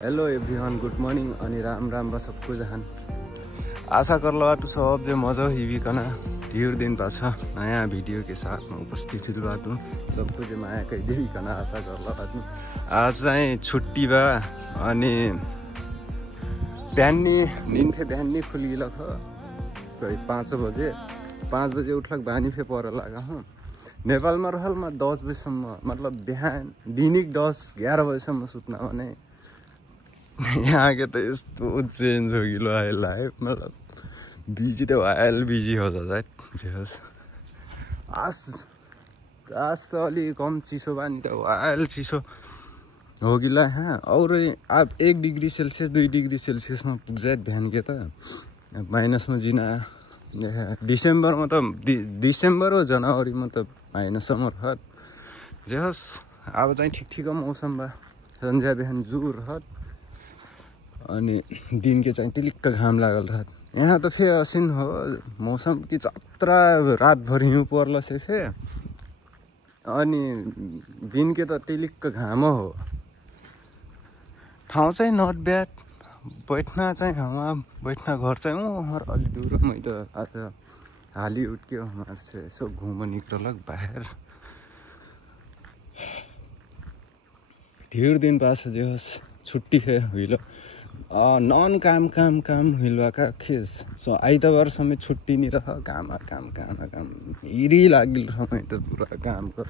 Hello everyone, good morning आणि राम राम बा सबको जहान। आशा कर बाटू सब जे मजा हिबिकन ढेर दिन पाछ नयाँ भिडियो के साथ में उपस्थित हुनु बाटू सबको जे माया कहि दिकन आशा कर बाटू। आज चाहिँ छुट्टी बा अनि बिहानी नींद फे बिहानी खुलिलक कहीं 5 बजे उठलक बानी फे पर लगा हूँ। नेपाल में रहल में 10 बजेसम्म मतलब बिहान दिनिक 10-11 बजेसम्म सुतना भने यहाँ के तो यस्तो चेंज हो गयो है लाइफ। मतलब बिजी तो वाइल बिजी हो जाता है। आज तो अलि कम चिसो बानी तो वाइल चिसो हो गिला है। और अब 1 डिग्री सेल्सियस 2 डिग्री सेल्सियस में पुग जाए बिहान के तो माइनस में जीना दिसंबर में तो दिसंबर हो जनवरी में तो माइनस में रहत जस अब चाहिँ ठीक मौसम बा। संध्या बिहान जुर रहत अनि दिन के चाहिँ टिलिक्क घाम लागल रहत। यहाँ तो फेर असिन हो मौसम की चत्रा रात भर हिउँ पर्ल से फे अनि दिन के तो टिलिक्क घाम हो। ठाउँ चाहिँ नट ब्याड, बैठना चाहिँ हवा बैठना घर चाहिँ वहाँ अलि दूर में तो आज हाली उठ के हमारे से सब घूम निकलक बाहर। ढेर दिन पास जो छुट्टी है हुई नॉन काम हुआ का खेस सो आइतबार समय छुट्टी नहीं रहा काम हिरी लागिल रहा तो पूरा काम कर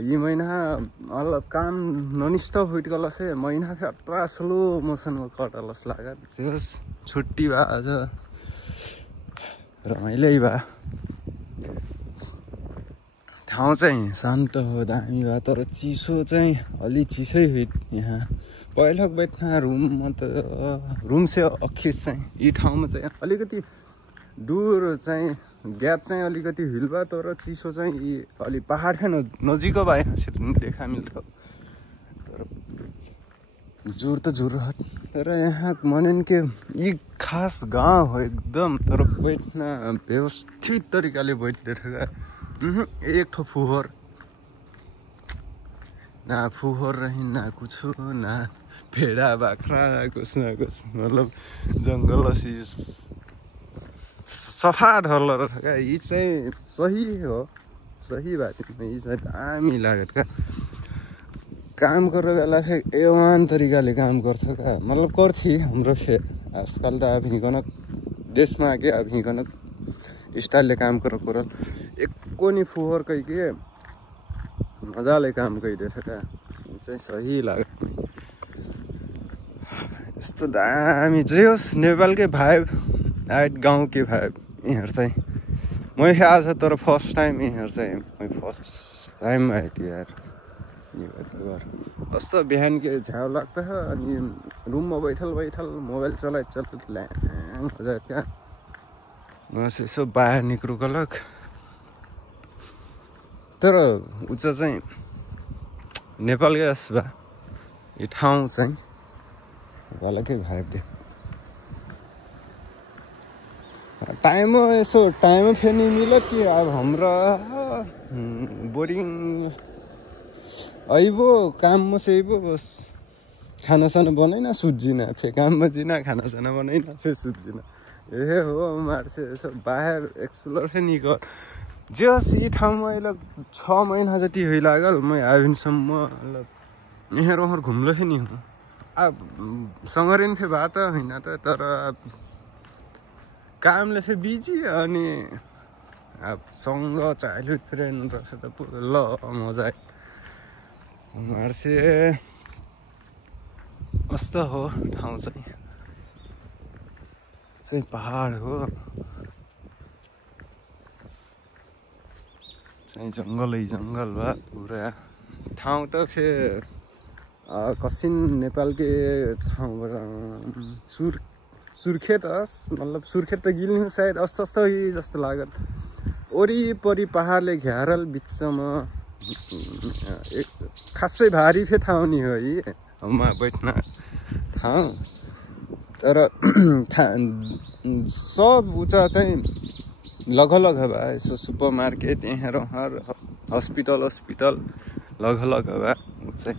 ये महीना मतलब काम नॉनस्टॉप हुई गल से महीना फिर अत्रा स्लो मोशन में कटलस लगा छुट्टी बा आज रमाइलै बा। ठाउँ चाहिँ शान्त हो दामी बा तर चिसो चाहिँ अलि चिसै हुई। यहाँ पहिलक बैठना रूम से अखिच चाहिँ यी ठाउँमा चाहिँ अलिकति दूर चाहिँ ग्याप चाहिँ अलिकति हिल बा तर चिसो चाहिँ यी अलि पहाड नजिक बा यहाँ देखा मिल्छ तर जुर त जुर तर यहाँ मनन के यी खास गाउँ हो एकदम तर बैठना व्यवस्थित तरिकाले बैठते ठगा एक ठो फुहर ना फुहर रही ना कुछ ना भेड़ा बाख्रा ना कुछ मतलब जंगल असी सफा ढल रखा। ये चाहिँ सही हो, सही बात है। ये चाहिँ दामी लागत का काम कर वाला फे एवान तरीका ले काम करता का मतलब करथी हमरो फे आजकल तो अभी कनक देश में आके अभी कनक स्टाइल ले काम कर परल एक कोनी फुहर कह के मजाले काम कइदे का चाहिँ सही लाग्यो। यस्तो दामी जोस नेपाल के भाइब आइट गाउँ के भाइब यहाँ चाहिँ मैं आज तर फर्स्ट टाइम यहाँ चाहिँ मैं फर्स्ट टाइम आइट यार। कस्तो बिहान के झ्याउ लाग्छ अनि रुममा बैठल मोबाइल चलाइ ल्याङ हो जाए क्या बस यसो बाहिर निक्रु गलक तर उच्च चाहिँ नेपाल गएस बा ये ठाउँ चाहिँ अलग्गै भाइब दे। टाइम यसो टाइम फेरि नहीं मिल कि अब हमरा बोरिङ आइबो काम में से आइबो बस खाना साना बनाइना सुत्जिना फे काम में जिना खाना साना बनाइना फे सुत्जिना ए हो हमारे से यसो बाहर एक्सप्लोर नहीं कर जस ये ठाउँमा अहिले 6 महीना जति होइ लागल मैं आइन्सम्म मतलब यहाँ रहर घुम्लो फे नि हो। अब सँगरेन फे बात होइन त तर कामले फे बिजी अनि अब सँग चाइल्डहुड फ्रेन्ड रहेछ त ल मजा आयो। हमारे से कस्तो हो ठाउँ चाहिँ पहाड हो चाहिँ जंगल बा पूरा ठाउँ त फेर कसिन नेपाल के ठाउँबाट सुर्खेत मतलब सुर्खेत त गिल्ने हो सायद अस्त जस्तो लागत। वरिपरि पहाडले घेरल बिचमा एक खासै भारी फे ठाउँ नि हो यी हमा बैठना ठाउँ तर सब उचा चाहिँ लगलग बा यसो सुपर मार्केट यहाँ रहर हस्पिटल लगलग बा चाहिँ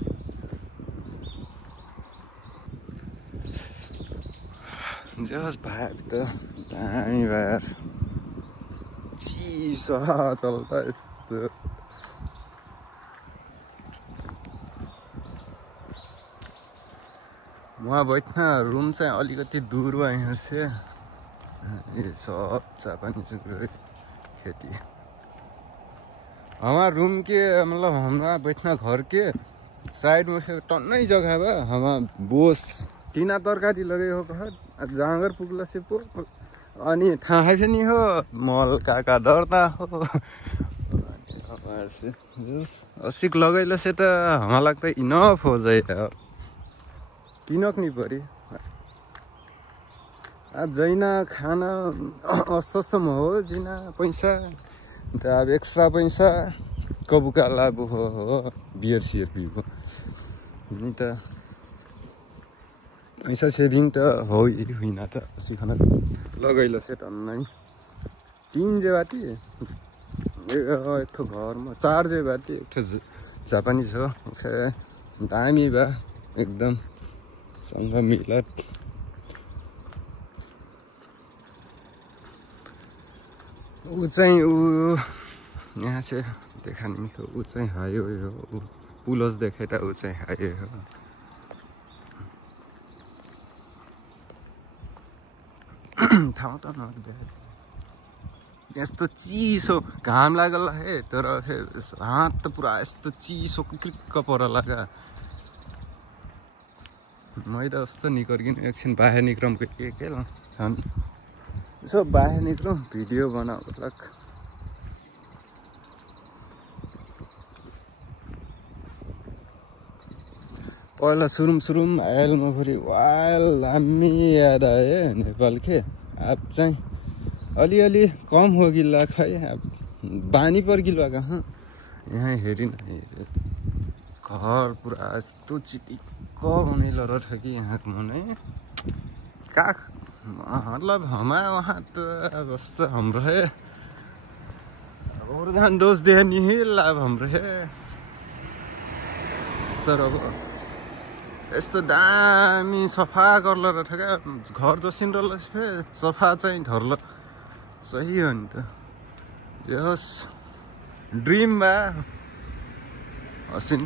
जस भाइ त दामी भाइ चिसो चल्दा यस्तो वहाँ बैठ्न रुम चाहिँ अलिकति दूर भयो यहाँ से ये सब जापानीज खेती हमारा रूम के मतलब हमारा बैठना घर के साइड में से टन्नै जगह बा हमारा बोस टीना तरकारी लगे हो घर जाँगर पुगला से पो अनि थाहा पनि हो मल काका डरता हो असिक लगैलो से त हमारा लगता इनफ हो जाए किनक नहीं परी अब जैना खाना अस्वस्थ में हो जिना पैसा त अब एक्स्ट्रा पैसा कबुका लाभ हो बियर सियर पिएको नि त पैसा सेभिङ त हो होइन त सिखन लगैलो से टन्नै 3 जेवाटी एक ठो घरमा 4 जेवाटी एक ठो जापानी छ दामी बा एकदम सँग मिलत ऊ चाहिँ ऊ यहाँ से देखा नहीं तो ऊ चाहिँ हाईवे हो पुलस देखे त ऊ चाहिँ हाईवे हो ठाउँ त नदेख यस्तो चिसो घाम लागल है तर हात त पुरा यस्तो चिसो क्रिक्क परला का मैले जस्तो निकर्किन एकछिन बाहिर निक्रम के ल यसो बाहिर निक्लौँ भिडियो बनाउलक पहिला सुरुम आइलमा फेरि वाल दामी याद आयो नेपाल के अब चाहिँ अलिअलि कम हो गिल्ला खै बानी पर गिल्ला कहाँ यहाँ हेरिन घर पुरा यस्तो चिटिक्क बनेलो रहेछ कि यहाँको मनै का मतलब हमारे वहाँ तो बस हाम्रो है और धान डोज दे नहीं लाभ हाम्रो है तर अब यस्तो दामी सफा गर्लो रहेछ क्या घर जसिन रहेछ फे सफा चाहिँ धर्ल सही हो नि त यस ड्रिम बा हसिन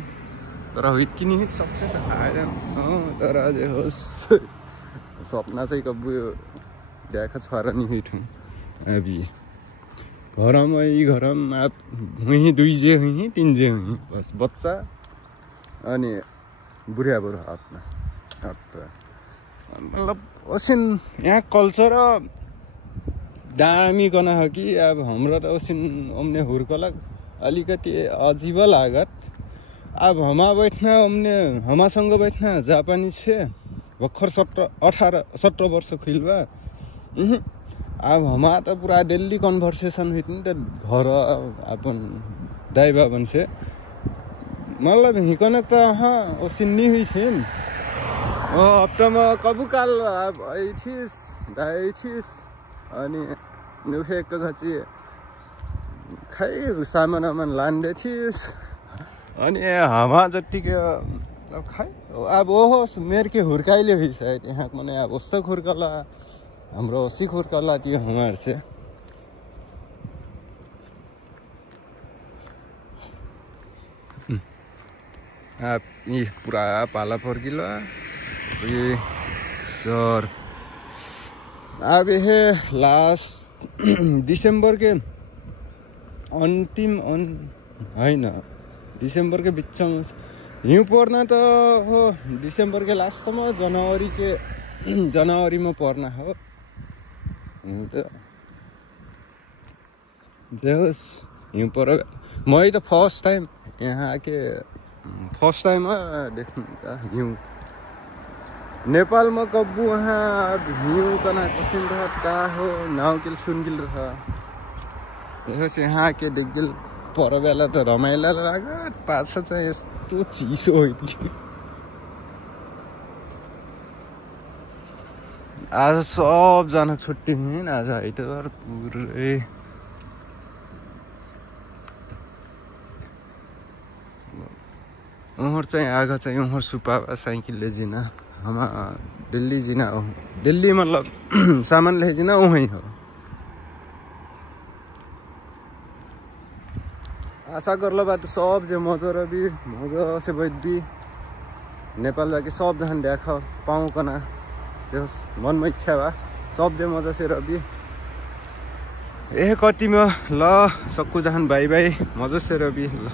तर हिटकिनी हिट सक्सेस आएन तर अझै होस् सपना चाहिँ कब्बु देखा छोरा नहीं हुई ठूँ अभी घरम आप वहीं 2 जे हुई 3 जे हुई बस बच्चा अनि बुढ़िया बुढ़ा अपना मतलब ओसिन यहाँ कल्चर दामी कना हो कि अब हाम्रो त ओसिन ओम्ने हुर्कलक अलिकति अजीब लागत अब हमा बैठना ओम्ने हमासँग बैठना जापानी छे भर्खर 18-17 वर्ष खुलवा अब हमारा तो पूरा डेली कन्भर्सेसन हुई नि त घर अपन दाइबा बनसे मतलब हिकनक त ओसिन्नी हुई थिइन् हप्तामा कबु काल आइथिस दाइथिस अनि नुफेक घची खै सामान लान्दै थिइस् अनि हमा जतिको खै अब ओहो मेरो के हुर्काइले हुई सायद यहाँ मने अब उस्तो हुर्कला हाम्रो ओसी हुर्कला त्यो हमार से अब ये पूरा पाला फर्किलो ये सर अब ये लास्ट दिसंबर के अंतिम होइन दिसंबर के बीच में हिउँ पर्ना त हो दिसंबर के लास्ट में जनवरी में पर्ना हो हिउँ त जोस् हिउँ पर मैं तो फर्स्ट टाइम यहाँ आके फर्स्ट टाइम देख्नु त हिउँ नेपाल में कब्बू वहाँ हिउँ कना कसिन रह का हो नाव किल सुन गिल रह यहाँ आके देख गिल पर बेला त रमाइलो लाग्यो पाछा चाहिँ यस्तो चिसो हो आज सबजना छुट्टी हुन् आज आइतबार पुरै उहर चाहिँ आगा चाहिँ उहर सुपावा साइकलले जिना हम दिल्ली जीना हो, दिल्ली मतलब सामान ले जीना वहीं हो। आशा करलो बात सब जे मजा रही मजा से बैठी नेपाल जाके सब जहां देखा पाऊँ कना जो मन में इच्छा बा सब जे मजा से रही ए कति में ल सबको जहां बाई बाई मजा से रही ल।